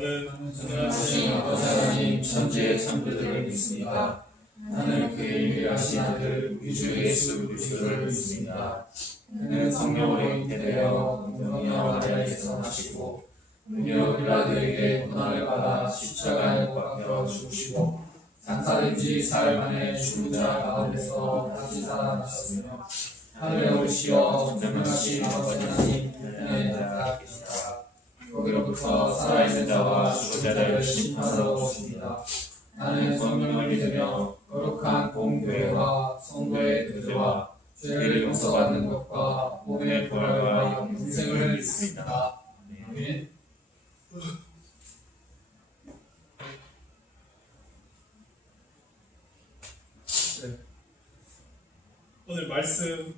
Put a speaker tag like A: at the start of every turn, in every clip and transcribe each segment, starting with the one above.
A: 나는
B: 전능하신 아버지 하나님 천지의 창조주를 믿습니다. 나는 그의 유일하신 아들 우주 예수 그리스도를 믿습니다. 그는 성령으로 잉태되어 동정녀 마리아에서 나시고 은효 빌라도에게 고난을 받아 십자가에 못 박혀 죽으시고 장사된 지 사흘 만에 죽은 자 가운데서 다시 살아나셨으며 하늘에 오르시어 전능하신 아버지 하나님 하나님의 자가 계시다. 거기로부터 살아있는 자와 죽은 자를 심판하러 오십니다. 나는 성령을 믿으며 거룩한 공교회와 성도의 교제와 죄를 용서받는 것과 몸의 부활과 영생을 믿습니다. 아멘.
A: 네. 오늘 말씀으로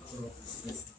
A: 하도록 하겠습니다.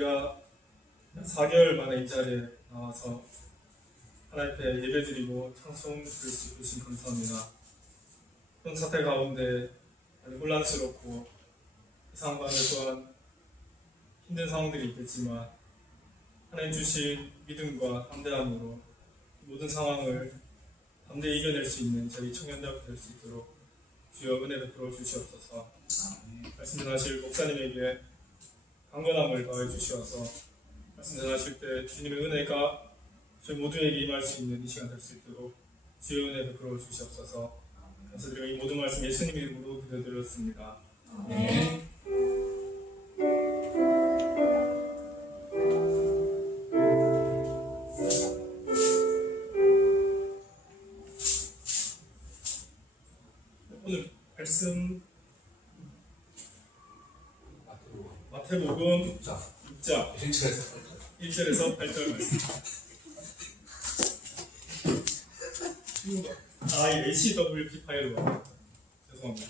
A: 저희가 4개월 만에 이 자리에 나와서 하나님 앞에 예배드리고 찬송 드릴 수 있으신 감사합니다. 현 사태 가운데 많이 혼란스럽고 이 상황 가운데 또한 힘든 상황들이 있겠지만 하나님 주신 믿음과 담대함으로 모든 상황을 담대히 이겨낼 수 있는 저희 청년들 될수 있도록 주여 은혜 베풀어 주시옵소서. 말씀 전하실 목사님에게 강건함을 더해 주시어서 말씀 전하실 때 주님의 은혜가 저희 모두에게 임할 수 있는 이 시간 될 수 있도록 주여 은혜 베풀어 주시옵소서. 감사드리고 이 모든 말씀 예수님 이름으로 기도드렸습니다.
B: 네.
A: 마태복음 6장 1절에서 8절 말씀. 아, 이 HWP 파일로. 죄송합니다.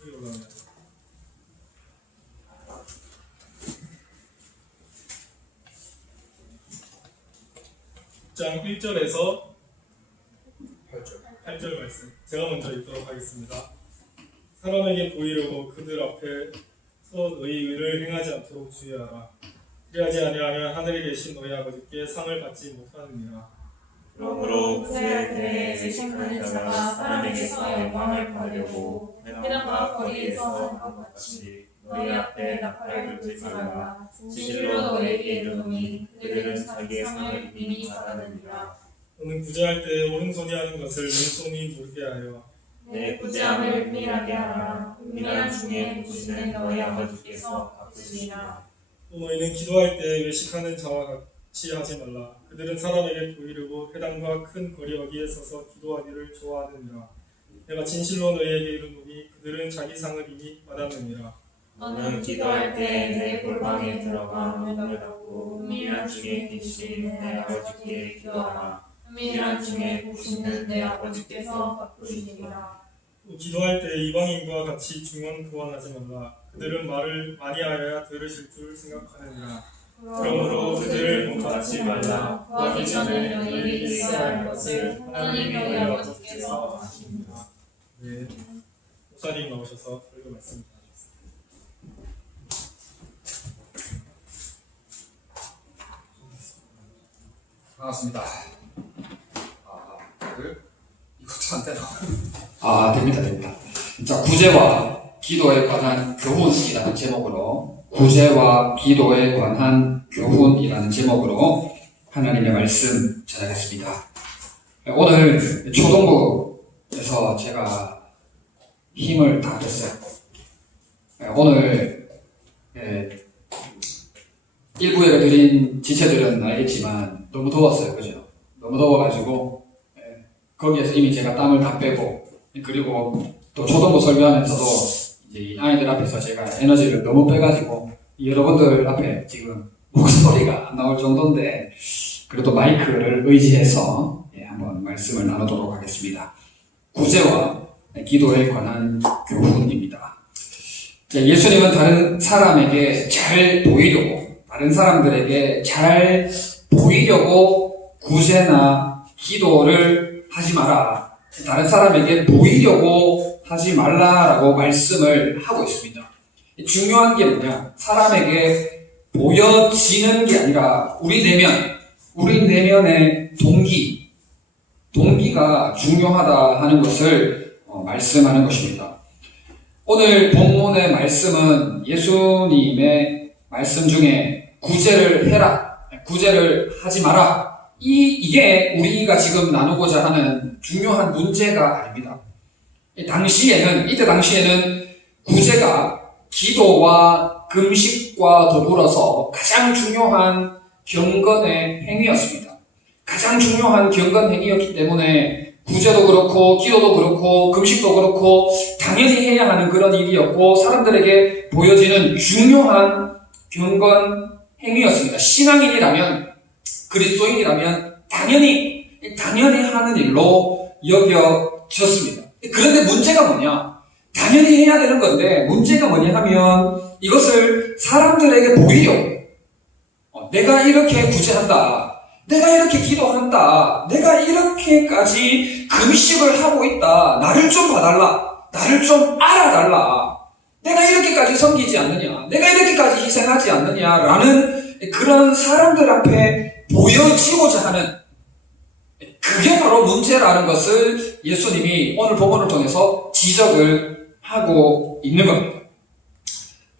A: 여기 올라가네. 장 1절에서 8절 말씀. 제가 먼저 읽도록 하겠습니다. 사람에게 보이려고 그들 앞에 서 너희 의를 행하지 않도록 주의하라. 그리하지 아니하면 하늘에 계신 너희 아버지께 상을 받지 못하느니라.
C: 그러므로 그의 때에 의식하는 자가 사람에게서 영광을 받으려고 회당과 거리에서 하는 것 같이 너희 앞에 나팔을 불지 말라 진실로 너희에게 이르노니 그들은 자기의 상을 이미 받았느니라
A: 너는 구제할 때 오른손이 하는 것을 왼손이 모르게 하여
C: 내 부지함을 은밀하게 하라 은밀한 중에 보시는 너희 아버지께서 갚으시니라
A: 또 너희는 기도할 때 외식하는 자와 같이 하지 말라. 그들은 사람에게 보이려고 회당과 큰 거리 어귀에 서서 기도하기를 좋아하느니라. 내가 진실로 너희에게 이르노니 그들은 자기 상을 이미 받았느니라.
C: 너는 기도할 때 내 골방에 들어가 문을 닫고 은밀한 중에 계신 내 아버지께 기도하라. 은밀한 중에 보시는 내 아버지께서.
A: 또 기도할 때 이방인과 같이 중언 부언하지 말라. 그들은 말을 많이 하여야 들으실 줄 생각하느니라. 그러므로 그들을 공부하지 말라.
C: 구하기 전에 너희들이 있어야 할 것을 하나님 너희 아버지께서 아십니다.
A: 네. 목사님 나오셔서 설교 말씀.
D: 반갑습니다. 아, 다들 이것도 안 되나? 아, 됩니다, 됩니다. 자, 구제와 기도에 관한 교훈이라는 제목으로 구제와 기도에 관한 교훈이라는 제목으로 하나님의 말씀 전하겠습니다. 오늘 초동부에서 제가 힘을 다 뺐어요. 오늘 예, 일부에 드린 지체들은 알겠지만 너무 더웠어요, 그죠? 너무 더워가지고 예, 거기에서 이미 제가 땀을 다 빼고 그리고 또 초등부 설교하면서도 이제 이 아이들 앞에서 제가 에너지를 너무 빼가지고 여러분들 앞에 지금 목소리가 안 나올 정도인데 그래도 마이크를 의지해서 예, 한번 말씀을 나누도록 하겠습니다. 구제와 기도에 관한 교훈입니다. 자, 예수님은 다른 사람에게 잘 보이려고 다른 사람들에게 잘 보이려고 구제나 기도를 하지 마라. 다른 사람에게 보이려고 하지 말라라고 말씀을 하고 있습니다. 중요한 게 뭐냐? 사람에게 보여지는 게 아니라 우리 내면, 우리 내면의 동기, 동기가 중요하다 하는 것을 어, 말씀하는 것입니다. 오늘 본문의 말씀은 예수님의 말씀 중에 구제를 해라, 구제를 하지 마라. 이, 이게 우리가 지금 나누고자 하는 중요한 문제가 아닙니다. 이 당시에는, 이때 당시에는 구제가 기도와 금식과 더불어서 가장 중요한 경건의 행위였습니다. 가장 중요한 경건 행위였기 때문에 구제도 그렇고 기도도 그렇고 금식도 그렇고 당연히 해야 하는 그런 일이었고 사람들에게 보여지는 중요한 경건 행위였습니다. 신앙인이라면 그리스도인이라면 당연히 당연히 하는 일로 여겨졌습니다. 그런데 문제가 뭐냐? 당연히 해야 되는 건데 문제가 뭐냐 하면 이것을 사람들에게 보이려고 어, 내가 이렇게 구제한다. 내가 이렇게 기도한다. 내가 이렇게까지 금식을 하고 있다. 나를 좀 봐달라. 나를 좀 알아달라. 내가 이렇게까지 섬기지 않느냐. 내가 이렇게까지 희생하지 않느냐라는 그런 사람들 앞에 보여지고자 하는 그게 바로 문제라는 것을 예수님이 오늘 본문을 통해서 지적을 하고 있는 겁니다.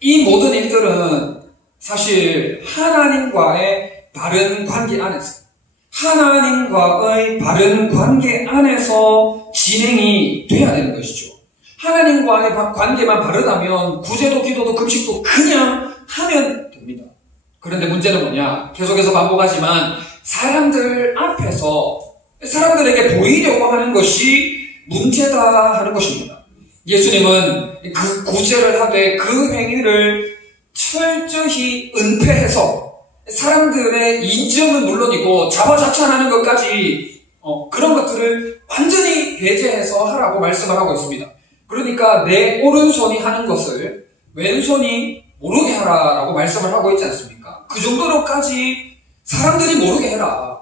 D: 이 모든 일들은 사실 하나님과의 바른 관계 안에서 하나님과의 바른 관계 안에서 진행이 돼야 되는 것이죠. 하나님과의 바- 관계만 바르다면 구제도 기도도 금식도 그냥 하면. 그런데 문제는 뭐냐? 계속해서 반복하지만 사람들 앞에서 사람들에게 보이려고 하는 것이 문제다 하는 것입니다. 예수님은 그 구제를 하되 그 행위를 철저히 은폐해서 사람들의 인정은 물론이고 자화자찬하는 것까지 어, 그런 것들을 완전히 배제해서 하라고 말씀을 하고 있습니다. 그러니까 내 오른손이 하는 것을 왼손이 모르게 하라라고 말씀을 하고 있지 않습니까? 그 정도로까지 사람들이 모르게 해라.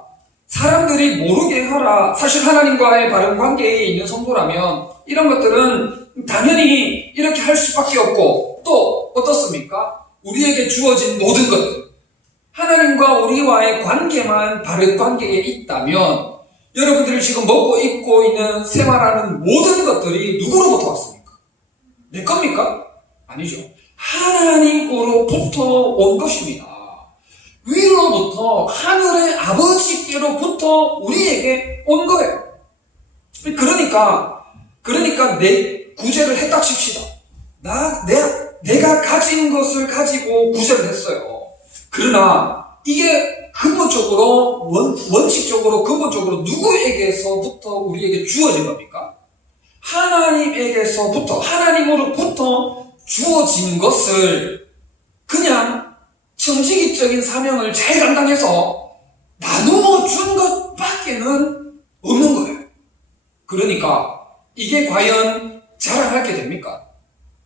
D: 사람들이 모르게 하라. 사실 하나님과의 바른 관계에 있는 성도라면 이런 것들은 당연히 이렇게 할 수밖에 없고 또 어떻습니까? 우리에게 주어진 모든 것들 하나님과 우리와의 관계만 바른 관계에 있다면 여러분들이 지금 먹고 입고 있는 생활하는 모든 것들이 누구로부터 왔습니까? 내 겁니까? 아니죠. 하나님으로부터 온 것입니다. 위로부터 하늘의 아버지께로부터 우리에게 온 거예요. 그러니까 그러니까 내 구제를 했다 칩시다. 나 내, 내가 가진 것을 가지고 구제를 했어요. 그러나 이게 근본적으로 원, 원칙적으로 근본적으로 누구에게서부터 우리에게 주어진 겁니까? 하나님에게서부터 하나님으로부터 주어진 것을 청지기적인 사명을 잘 감당해서 나누어 준 것밖에는 없는 거예요. 그러니까 이게 과연 자랑할 게 됩니까?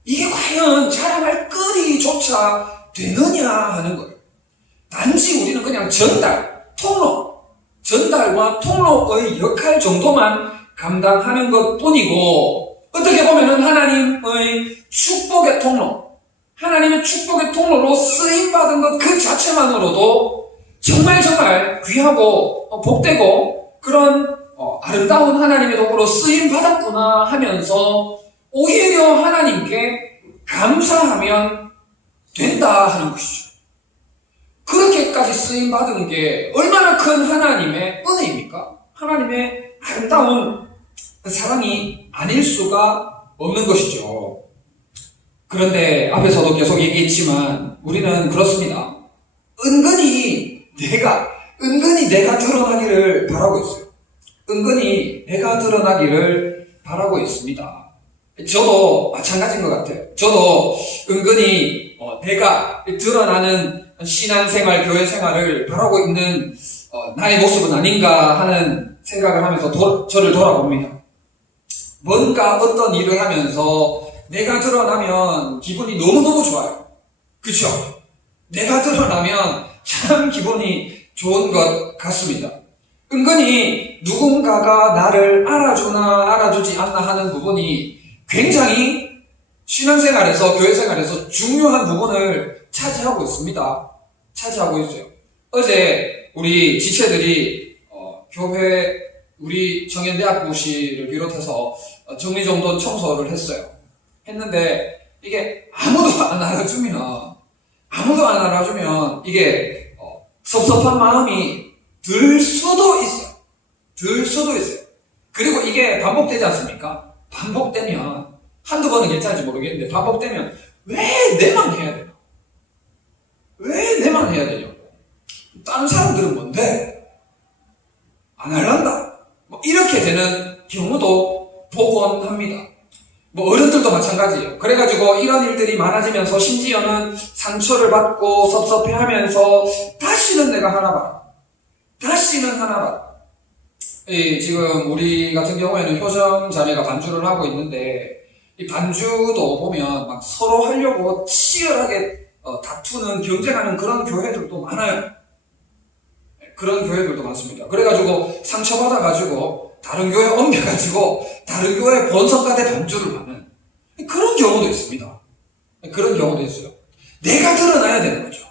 D: 이게 과연 자랑할 거리조차 되느냐 하는 거예요. 단지 우리는 그냥 전달, 통로, 전달과 통로의 역할 정도만 감당하는 것 뿐이고, 어떻게 보면은 하나님의 축복의 통로, 하나님의 축복의 통로로 쓰임받은 것 그 자체만으로도 정말 정말 귀하고 어, 복되고 그런 어, 아름다운 하나님의 도구로 쓰임받았구나 하면서 오히려 하나님께 감사하면 된다 하는 것이죠. 그렇게까지 쓰임 받은 게 얼마나 큰 하나님의 은혜입니까? 하나님의 아름다운 사랑이 아닐 수가 없는 것이죠. 그런데 앞에서도 계속 얘기했지만 우리는 그렇습니다. 은근히 내가, 은근히 내가 드러나기를 바라고 있어요. 은근히 내가 드러나기를 바라고 있습니다. 저도 마찬가지인 것 같아요. 저도 은근히 어, 내가 드러나는 신앙생활, 교회생활을 바라고 있는 어, 나의 모습은 아닌가 하는 생각을 하면서 도- 저를 돌아봅니다. 뭔가 어떤 일을 하면서 내가 드러나면 기분이 너무너무 좋아요. 그쵸? 내가 드러나면 참 기분이 좋은 것 같습니다. 은근히 누군가가 나를 알아주나 알아주지 않나 하는 부분이 굉장히 신앙생활에서 교회생활에서 중요한 부분을 차지하고 있습니다. 차지하고 있어요. 어제 우리 지체들이 어, 교회 우리 청년대학부시를 비롯해서 어, 정리정돈 청소를 했어요. 했는데 이게 아무도 안 알아주면 아무도 안 알아주면 이게 어, 섭섭한 마음이 들 수도 있어요. 들 수도 있어요. 그리고 이게 반복되지 않습니까? 반복되면 한두 번은 괜찮을지 모르겠는데 반복되면 왜 내만 해야 되나? 왜 내만 해야 되냐고. 다른 사람들은 뭔데? 안 할란다. 뭐 이렇게 되는 경우도 보곤 합니다. 뭐 어른들도 마찬가지예요. 그래가지고 이런 일들이 많아지면서 심지어는 상처를 받고 섭섭해하면서 다시는 내가 하나 봐라. 다시는 하나 봐라. 이 지금 우리 같은 경우에는 효정 자매가 반주를 하고 있는데 이 반주도 보면 막 서로 하려고 치열하게 어, 다투는 경쟁하는 그런 교회들도 많아요. 그런 교회들도 많습니다. 그래가지고 상처받아가지고 다른 교회 옮겨가지고 다른 교회 본성가대 반주를 하는 그런 경우도 있습니다. 그런 경우도 있어요. 내가 드러나야 되는 거죠.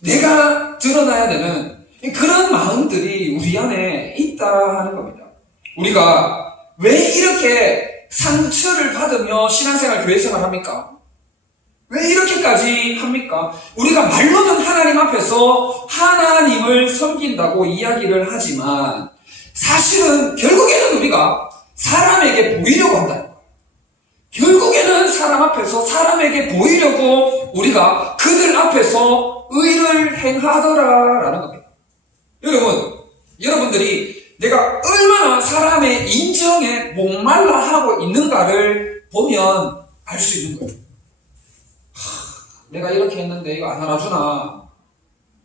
D: 내가 드러나야 되는 그런 마음들이 우리 안에 있다 하는 겁니다. 우리가 왜 이렇게 상처를 받으며 신앙생활, 교회생활 합니까? 왜 이렇게까지 합니까? 우리가 말로는 하나님 앞에서 하나님을 섬긴다고 이야기를 하지만 사실은 결국에는 우리가 사람에게 보이려고 거예요. 결국에는 사람 앞에서 사람에게 보이려고 우리가 그들 앞에서 의를 행하더라라는 겁니다. 여러분, 여러분들이 내가 얼마나 사람의 인정에 목말라 하고 있는가를 보면 알 수 있는 거예요. 내가 이렇게 했는데 이거 안 알아주나.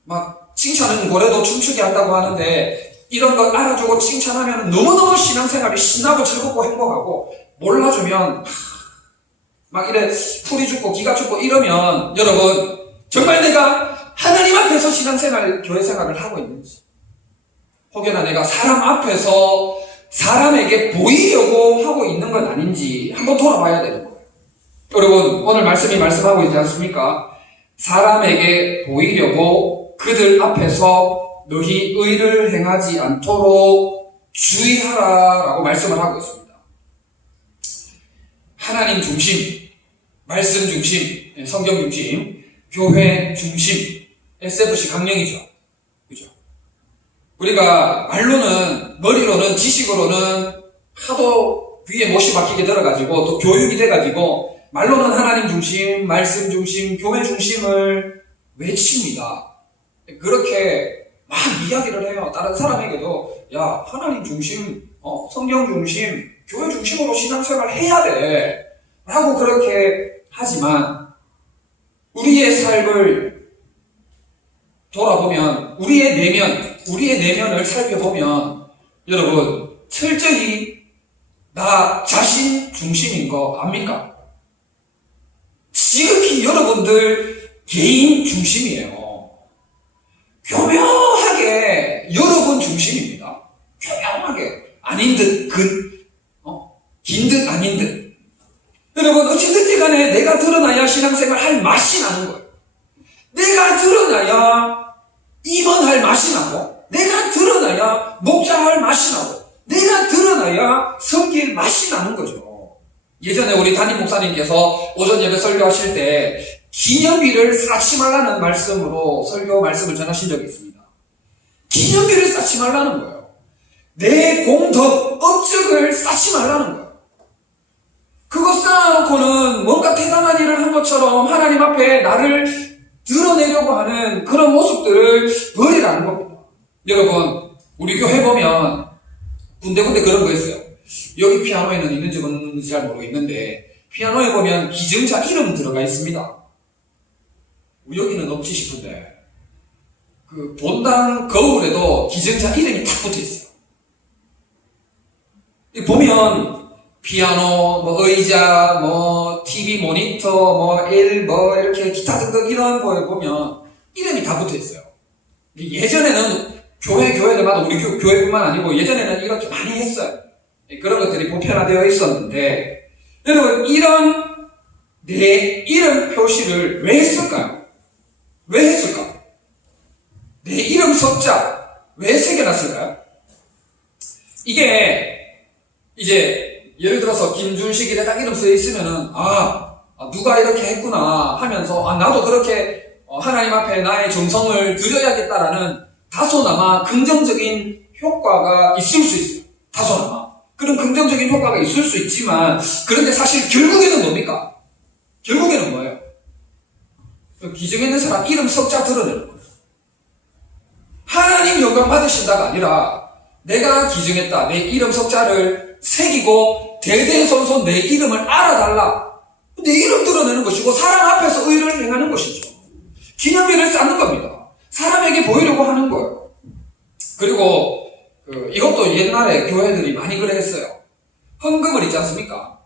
D: 막 칭찬은 고래도 춤추게 한다고 하는데 이런 걸 알아주고 칭찬하면 너무너무 신앙생활이 신나고 즐겁고 행복하고 몰라주면 막 이래 풀이 죽고 기가 죽고 이러면 여러분 정말 내가 하나님 앞에서 신앙생활, 교회 생활을 하고 있는지 혹여나 내가 사람 앞에서 사람에게 보이려고 하고 있는 건 아닌지 한번 돌아봐야 되는 거예요. 여러분, 오늘 말씀이 말씀하고 있지 않습니까? 사람에게 보이려고 그들 앞에서 너희 의를 행하지 않도록 주의하라라고 말씀을 하고 있습니다. 하나님 중심, 말씀 중심, 성경 중심, 교회 중심, SFC 강령이죠. 그죠? 우리가 말로는, 머리로는, 지식으로는 하도 귀에 못이 박히게 들어가지고 또 교육이 돼가지고 말로는 하나님 중심, 말씀 중심, 교회 중심을 외칩니다. 그렇게 막 이야기를 해요. 다른 사람에게도 야 하나님 중심, 어, 성경 중심, 교회 중심으로 신앙생활 해야 돼. 라고 그렇게 하지만 우리의 삶을 돌아보면 우리의 내면, 우리의 내면을 살펴보면 여러분 철저히 나 자신 중심인 거 압니까? 지극히 여러분들 개인 중심이에요. 교묘하게 여러분 중심입니다. 교묘하게 아닌 듯 근, 어? 긴듯 아닌 듯. 여러분 어찌든지 간에 내가 드러나야 신앙생활 할 맛이 나는 거예요. 내가 드러나야 임원할 맛이 나고 내가 드러나야 목자할 맛이 나고 내가 드러나야 섬길 맛이 나는 거죠. 예전에 우리 담임 목사님께서 오전 예배 설교하실 때 기념비를 쌓지 말라는 말씀으로 설교 말씀을 전하신 적이 있습니다. 기념비를 쌓지 말라는 거예요. 내 공덕, 업적을 쌓지 말라는 거예요. 그거 쌓아놓고는 뭔가 대단한 일을 한 것처럼 하나님 앞에 나를 드러내려고 하는 그런 모습들을 버리라는 겁니다. 여러분, 우리 교회 보면 군데군데 그런 거 있어요. 여기 피아노에는 있는지 없는지 잘 모르겠는데 피아노에 보면 기증자 이름 들어가 있습니다. 여기는 없지 싶은데 그 본당 거울에도 기증자 이름이 탁 붙어 있어요. 이 보면 피아노, 뭐 의자, 뭐 TV 모니터, 뭐 일, 뭐 이렇게 기타 등등 이런 거에 보면 이름이 다 붙어 있어요. 예전에는 교회 교회들마다 우리 교, 교회뿐만 아니고 예전에는 이렇게 많이 했어요. 그런 것들이 보편화되어 있었는데 여러분 이런 내 이름 표시를 왜 했을까요? 왜 했을까? 내 이름 석자 왜 새겨놨을까요? 이게 이제 예를 들어서 김준식이래 딱 이름 써 있으면은 아, 아, 누가 이렇게 했구나 하면서 아 나도 그렇게 어, 하나님 앞에 나의 정성을 드려야겠다라는 다소나마 긍정적인 효과가 있을 수 있어요. 다소나마 그런 긍정적인 효과가 있을 수 있지만 그런데 사실 결국에는 뭡니까? 결국에는 뭐예요? 그 기증에 있는 사람 이름 석자 드러내는 거예요. 하나님 영광 받으신다가 아니라 내가 기증했다. 내 이름 석자를 새기고 대대손손 내 이름을 알아달라. 내 이름 드러내는 것이고 사람 앞에서 의를 행하는 것이죠. 기념비를 쌓는 겁니다. 사람에게 보이려고 하는 거예요. 그리고 그 이것도 옛날에 교회들이 많이 그래 했어요. 헌금을 있지 않습니까?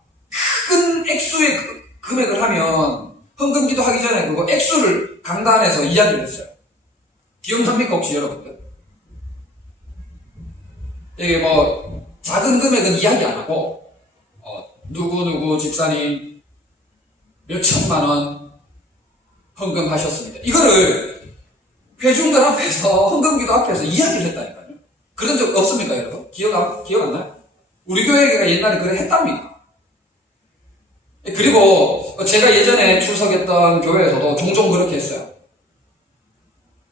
D: 큰 액수의 그- 금액을 하면 헌금 기도 하기 전에 그거 액수를 강단에서 이야기를 했어요. 기억납니까 혹시 여러분들? 이게 뭐 작은 금액은 이야기 안 하고 어, 누구누구 집사님 몇 천만 원 헌금하셨습니다. 이거를 회중들 앞에서 헌금기도 앞에서 이야기를 했다니까요. 그런 적 없습니까 여러분? 기억 안, 기억 안 나요? 우리 교회가 옛날에 그래 했답니다. 그리고 제가 예전에 출석했던 교회에서도 종종 그렇게 했어요.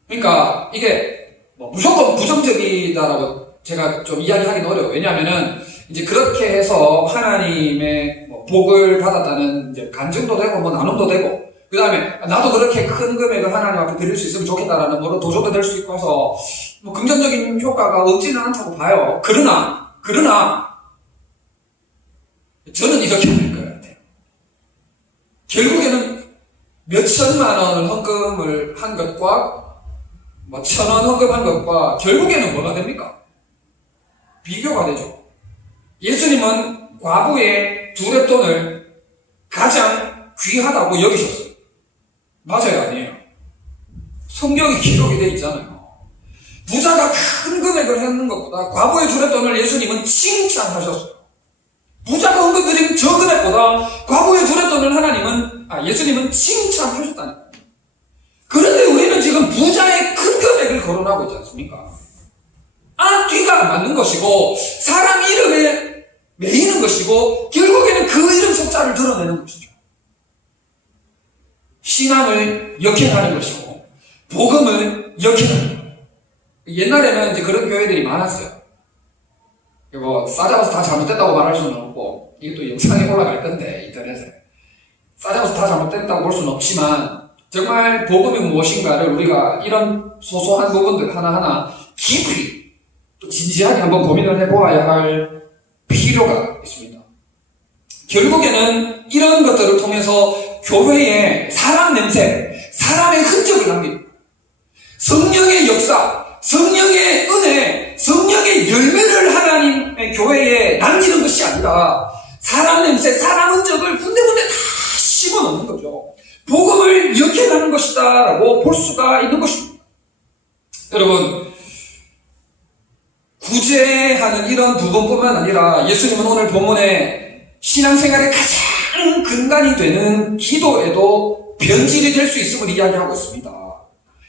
D: 그러니까 이게 뭐 무조건 부정적이다라고 제가 좀 이야기하기는 어려워요. 왜냐하면은 이제 그렇게 해서 하나님의 뭐 복을 받았다는 간증도 되고 뭐 나눔도 되고 그 다음에 나도 그렇게 큰 금액을 하나님 앞에 드릴 수 있으면 좋겠다라는 뭐로 도전도 될 수 있고 해서 뭐 긍정적인 효과가 없지는 않다고 봐요. 그러나 그러나 저는 이렇게 할 것 같아요. 결국에는 몇 천만 원을 헌금을 한 것과 뭐 천 원 헌금한 것과 결국에는 뭐가 됩니까? 비교가 되죠. 예수님은 과부의 두랩돈을 가장 귀하다고 여기셨어요. 맞아요, 아니에요? 성경에 기록이 되어 있잖아요. 부자가 큰 금액을 했는 것보다 과부의 두랩돈을 예수님은 칭찬하셨어요. 부자가 헌금 드린 저 금액보다 과부의 두랩돈을 하나님은, 아, 예수님은 칭찬하셨다는 거예요. 그런데 우리는 지금 부자의 큰 금액을 거론하고 있지 않습니까? 앞뒤가 안 맞는 것이고 사람 이름에 매이는 것이고 결국에는 그 이름 석자를 드러내는 것이죠. 신앙을 역행하는 것이고 복음을 역행하는. 옛날에는 이제 그런 교회들이 많았어요. 뭐 싸잡아서 다 잘못됐다고 말할 수는 없고 또 영상에 올라갈 건데 인터넷에 싸잡아서 다 잘못됐다고 볼 수는 없지만 정말 복음이 무엇인가를 우리가 이런 소소한 부분들 하나하나 깊이 또 진지하게 한번 고민을 해보아야 할 필요가 있습니다. 결국에는 이런 것들을 통해서 교회에 사람 냄새, 사람의 흔적을 남깁니다. 성령의 역사, 성령의 은혜, 성령의 열매를 하나님의 교회에 남기는 것이 아니라 사람 냄새, 사람 흔적을 군데군데 다 심어 넣는 거죠. 복음을 역해가는 것이다라고 볼 수가 있는 것입니다. 여러분, 구제하는 이런 두 번뿐만 아니라 예수님은 오늘 본문에 신앙생활의 가장 근간이 되는 기도에도 변질이 될 수 있음을 이야기하고 있습니다.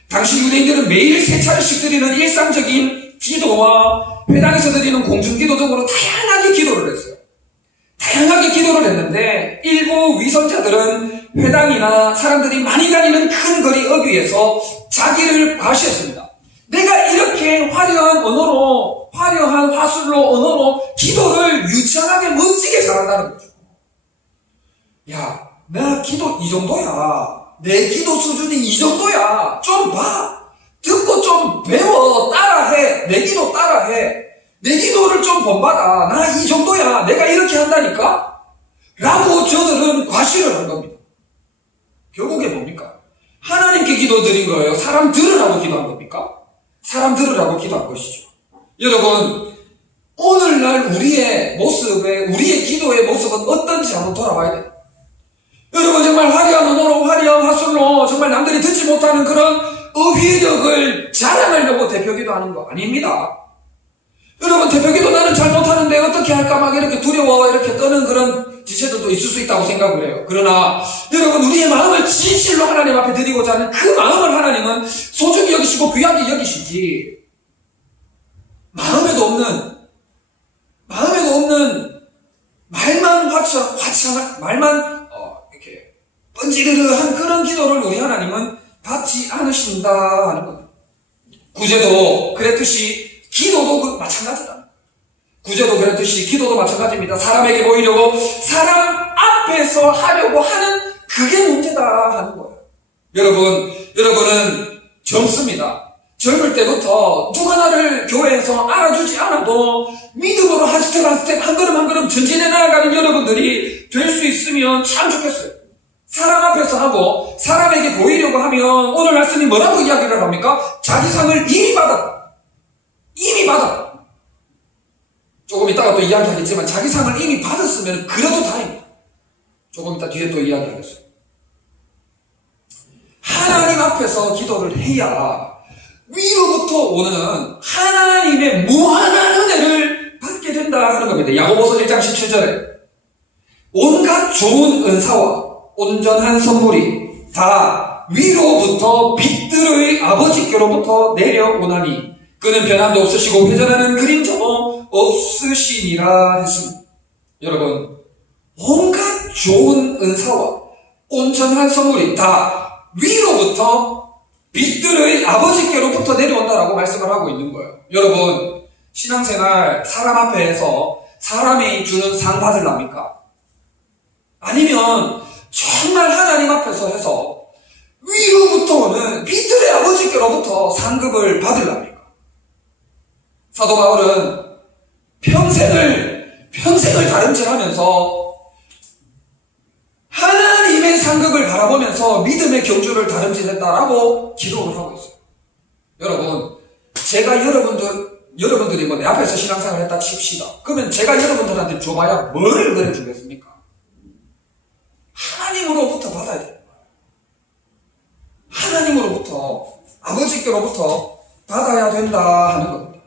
D: 당시 유대인들은 매일 세 차례씩 드리는 일상적인 기도와 회당에서 드리는 공중기도 등으로 다양하게 기도를 했어요. 다양하게 기도를 했는데 일부 위선자들은 회당이나 사람들이 많이 다니는 큰 거리 어귀에서 자기를 과시했습니다. 내가 이렇게 화려한 언어로 화려한 화술로 언어로 기도를 유창하게 멋지게 잘한다는 거죠. 야, 내가 기도 이 정도야. 내 기도 수준이 이 정도야. 좀 봐. 듣고 좀 배워. 따라해. 내 기도 따라해. 내 기도를 좀 본받아. 나 이 정도야. 내가 이렇게 한다니까? 라고 저들은 과시를 한 겁니다. 결국에 뭡니까? 하나님께 기도 드린 거예요. 사람 들으라고 기도한 겁니까? 사람 들으라고 기도한 것이죠. 여러분, 오늘날 우리의 모습에, 우리의 기도의 모습은 어떤지 한번 돌아봐야 돼요. 여러분, 정말 화려한 언어로, 화려한 화술로, 정말 남들이 듣지 못하는 그런 어휘력을 자랑하려고 대표 기도 하는 거 아닙니다. 여러분, 대표 기도 나는 잘 못하는데 어떻게 할까 막 이렇게 두려워, 이렇게 떠는 그런 지체들도 있을 수 있다고 생각을 해요. 그러나, 여러분, 우리의 마음을 진실로 하나님 앞에 드리고자 하는 그 마음을 하나님은 소중히 여기시고 귀하게 여기시지. 마음에도 없는, 마음에도 없는, 말만 화창, 화창한, 말만, 어, 이렇게, 번지르르한 그런 기도를 우리 하나님은 받지 않으신다 하는 겁니다. 구제도 그랬듯이, 기도도 그 마찬가지다. 구제도 그랬듯이, 기도도 마찬가지입니다. 사람에게 보이려고, 사람 앞에서 하려고 하는 그게 문제다 하는 거예요. 여러분, 여러분은 젊습니다. 젊을 때부터 누가 나를 교회에서 알아주지 않아도 믿음으로 한 스텝 한 스텝 한 걸음 한 걸음 전진해 나아가는 여러분들이 될 수 있으면 참 좋겠어요. 사람 앞에서 하고 사람에게 보이려고 하면 오늘 말씀이 뭐라고 이야기를 합니까? 자기 상을 이미 받았다. 이미 받았다. 조금 이따가 또 이야기하겠지만 자기 상을 이미 받았으면 그래도 다행이에요. 조금 이따 뒤에 또 이야기하겠어요. 하나님 앞에서 기도를 해야 위로부터 오는 하나님의 무한한 은혜를 받게 된다 하는 겁니다. 야고보서 1장 17절에 온갖 좋은 은사와 온전한 선물이 다 위로부터 빛들의 아버지께로부터 내려오나니 그는 변함도 없으시고 회전하는 그림자도 없으시니라 했습니다. 여러분 온갖 좋은 은사와 온전한 선물이 다 위로부터 빛들의 아버지께로부터 내려온다라고 말씀을 하고 있는 거예요. 여러분, 신앙생활 사람 앞에서 사람이 주는 상 받을랍니까? 아니면 정말 하나님 앞에서 해서 위로부터 오는 빛들의 아버지께로부터 상급을 받을랍니까? 사도 바울은 평생을, 평생을 다름질 하면서 하나님의 상급을 바라보면서 믿음의 경주를 다름질했다라고 기록을 하고 있어요. 여러분, 제가 여러분들, 여러분들이 뭐 내 앞에서 신앙생활 했다 칩시다. 그러면 제가 여러분들한테 줘봐야 뭐를 그려주겠습니까? 하나님으로부터 받아야 돼요. 하나님으로부터, 아버지께로부터 받아야 된다 하는 겁니다.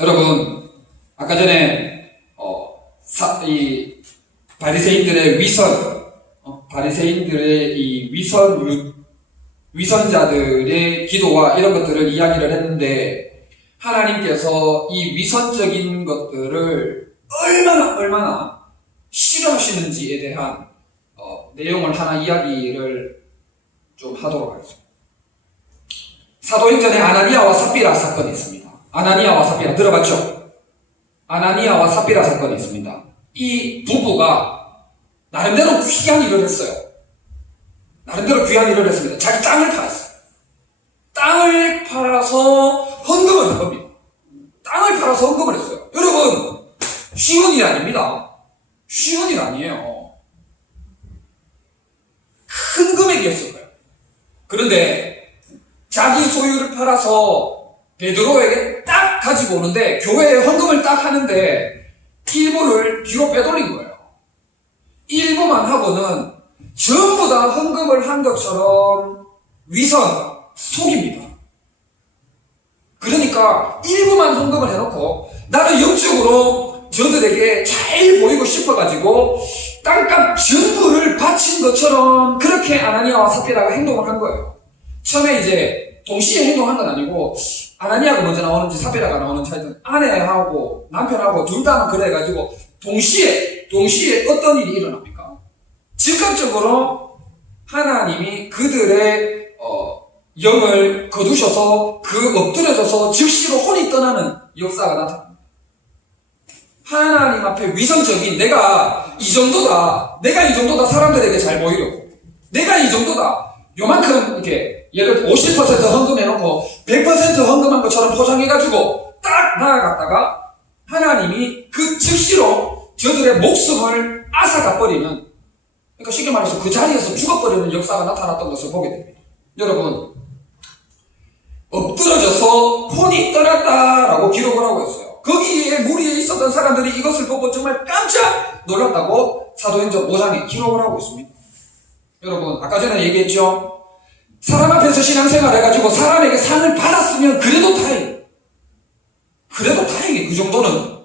D: 여러분, 아까 전에, 어, 사, 이, 바리새인들의 위선, 어, 바리새인들의 이 위선 유- 위선자들의 기도와 이런 것들을 이야기를 했는데 하나님께서 이 위선적인 것들을 얼마나 얼마나 싫어하시는지에 대한 어, 내용을 하나 이야기를 좀 하도록 하겠습니다. 사도행전에 아나니아와 삽비라 사건이 있습니다. 아나니아와 삽비라 들어봤죠? 아나니아와 사피라 사건이 있습니다. 이 부부가 나름대로 귀한 일을 했어요. 나름대로 귀한 일을 했습니다. 자기 땅을 팔았어요. 땅을 팔아서 헌금을 한 겁니다. 땅을 팔아서 헌금을 했어요. 여러분, 쉬운 일 아닙니다. 쉬운 일 아니에요. 큰 금액이었을 거예요. 그런데 자기 소유를 팔아서 베드로에게 딱 가지고 오는데 교회에 헌금을 딱 하는데 일부를 뒤로 빼돌린 거예요. 일부만 하고는 전부 다 헌금을 한 것처럼 위선, 속입니다. 그러니까 일부만 헌금을 해놓고 나는 영적으로 저들에게 잘 보이고 싶어가지고 땅값 전부를 바친 것처럼 그렇게 아나니아와 삽비라가 행동을 한 거예요. 처음에 이제 동시에 행동한 건 아니고 아나니아가 먼저 나오는지 삽비라가 나오는지 하여튼 아내하고 남편하고 둘 다 그래가지고 동시에 동시에 어떤 일이 일어납니까? 즉각적으로 하나님이 그들의 어, 영을 거두셔서 그 엎드려져서 즉시로 혼이 떠나는 역사가 나타납니다. 하나님 앞에 위선적인 내가 이 정도다. 내가 이 정도다. 사람들에게 잘 보이려고. 내가 이 정도다. 요만큼 이렇게 들어 50% 헌금해놓고 100% 헌금한 것처럼 포장해가지고 딱 나아갔다가 하나님이 그 즉시로 저들의 목숨을 앗아가버리는 그러니까 쉽게 말해서 그 자리에서 죽어버리는 역사가 나타났던 것을 보게 됩니다. 여러분 엎드러져서 혼이 떠났다라고 기록을 하고 있어요. 거기에 무리에 있었던 사람들이 이것을 보고 정말 깜짝 놀랐다고 사도행전 5장에 기록을 하고 있습니다. 여러분 아까 전에 얘기했죠. 사람 앞에서 신앙생활 해가지고 사람에게 상을 받았으면 그래도 다행. 그래도 다행이 그 정도는.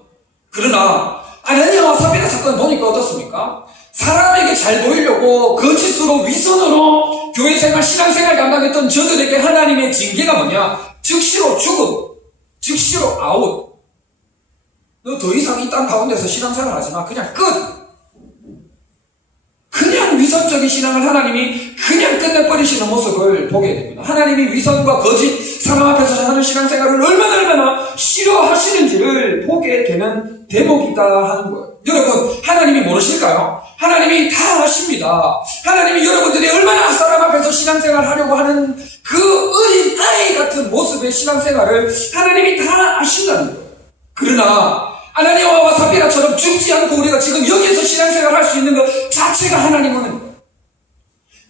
D: 그러나 아나니아와 사비라 사건 보니까 어떻습니까? 사람에게 잘 보이려고 거짓으로 위선으로 교회 생활, 신앙 생활 감당했던 저들에게 하나님의 징계가 뭐냐? 즉시로 죽음, 즉시로 아웃. 너 더 이상 이 땅 가운데서 신앙 생활 하지 마. 그냥 끝. 위선적인 신앙을 하나님이 그냥 끝내버리시는 모습을 보게 됩니다. 하나님이 위선과 거짓, 사람 앞에서 하는 신앙생활을 얼마나 얼마나 싫어하시는지를 보게 되는 대목이다 하는 거예요. 여러분, 하나님이 모르실까요? 하나님이 다 아십니다. 하나님이 여러분들이 얼마나 사람 앞에서 신앙생활 하려고 하는 그 어린 아이 같은 모습의 신앙생활을 하나님이 다 아신다는 거예요. 그러나 아나니아와 사비라처럼 죽지 않고 우리가 지금 여기에서 신앙생활 할수 있는 것 자체가 하나님 은혜인 거예요.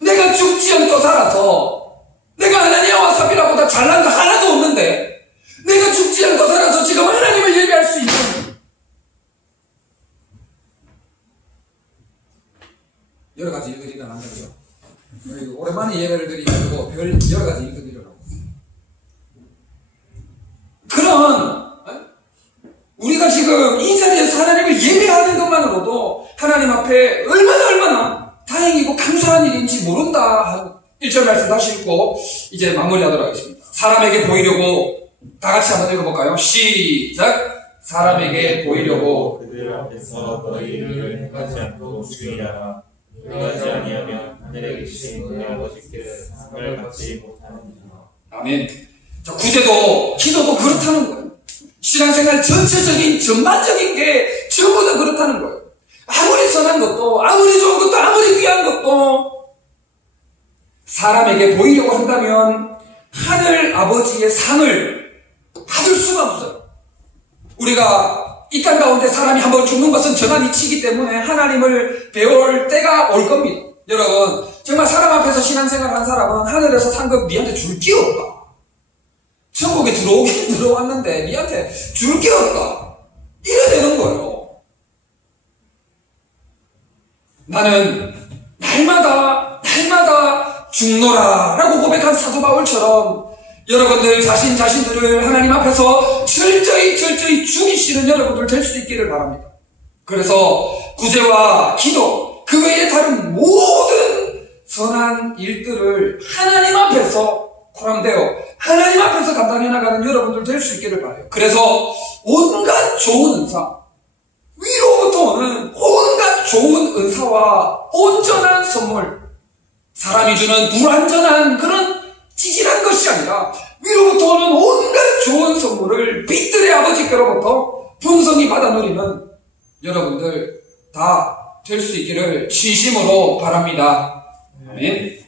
D: 내가 죽지 않고 살아서 내가 아나니아와 사비라보다 잘난 거 하나도 없는데 내가 죽지 않고 살아서 지금 하나님을 예배할 수 있는 여러 가지 일들이 일어난 거죠. 오랜만에 예배를 드리고 별 여러 가지 일들이 일어나고. 그런 어? 우리가 지금 이 자리에서 하나님을 예배하는 것만으로도 하나님 앞에 얼마나 얼마나 다행이고 감사한 일인지 모른다 하는 1절 말씀 다시 읽고 이제 마무리하도록 하겠습니다. 사람에게 보이려고 다 같이 한번 읽어볼까요? 시작! 사람에게 보이려고
C: 그들 앞에서 너희를 행하지 않도록 주의하라. 그러하지 아니하면 하늘에 계신 너희 아버지께 상을 받지 못하느니라.
D: 아멘. 자, 구제도, 기도도 그렇다는 거예요. 신앙생활 전체적인, 전반적인 게 전부 다 그렇다는 거예요. 아무리 선한 것도, 아무리 좋은 것도, 아무리 귀한 것도, 사람에게 보이려고 한다면, 하늘 아버지의 상을 받을 수가 없어요. 우리가 이 땅 가운데 사람이 한번 죽는 것은 전한 이치이기 때문에 하나님을 배울 때가 올 겁니다. 여러분, 정말 사람 앞에서 신앙생활 한 사람은 하늘에서 상급 니한테 줄 게 없다. 천국에 들어오긴 들어왔는데 니한테 줄 게 없다. 이래 되는 거예요. 나는 날마다 날마다 죽노라 라고 고백한 사도 바울처럼 여러분들 자신 자신들을 하나님 앞에서 철저히 철저히 죽이시는 여러분들 될 수 있기를 바랍니다. 그래서 구제와 기도 그 외에 다른 모든 선한 일들을 하나님 앞에서 고람되어 하나님 앞에서 감당해 나가는 여러분들 될 수 있기를 바라요. 그래서 온갖 좋은 은사 위로부터 오는 온갖 좋은 은사와 온전한 선물 사람이 주는 불완전한 그런 찌질한 것이 아니라 위로부터 오는 온갖 좋은 선물을 빛들의 아버지께로부터 풍성히 받아 누리는 여러분들 다 될 수 있기를 진심으로 바랍니다. 아멘.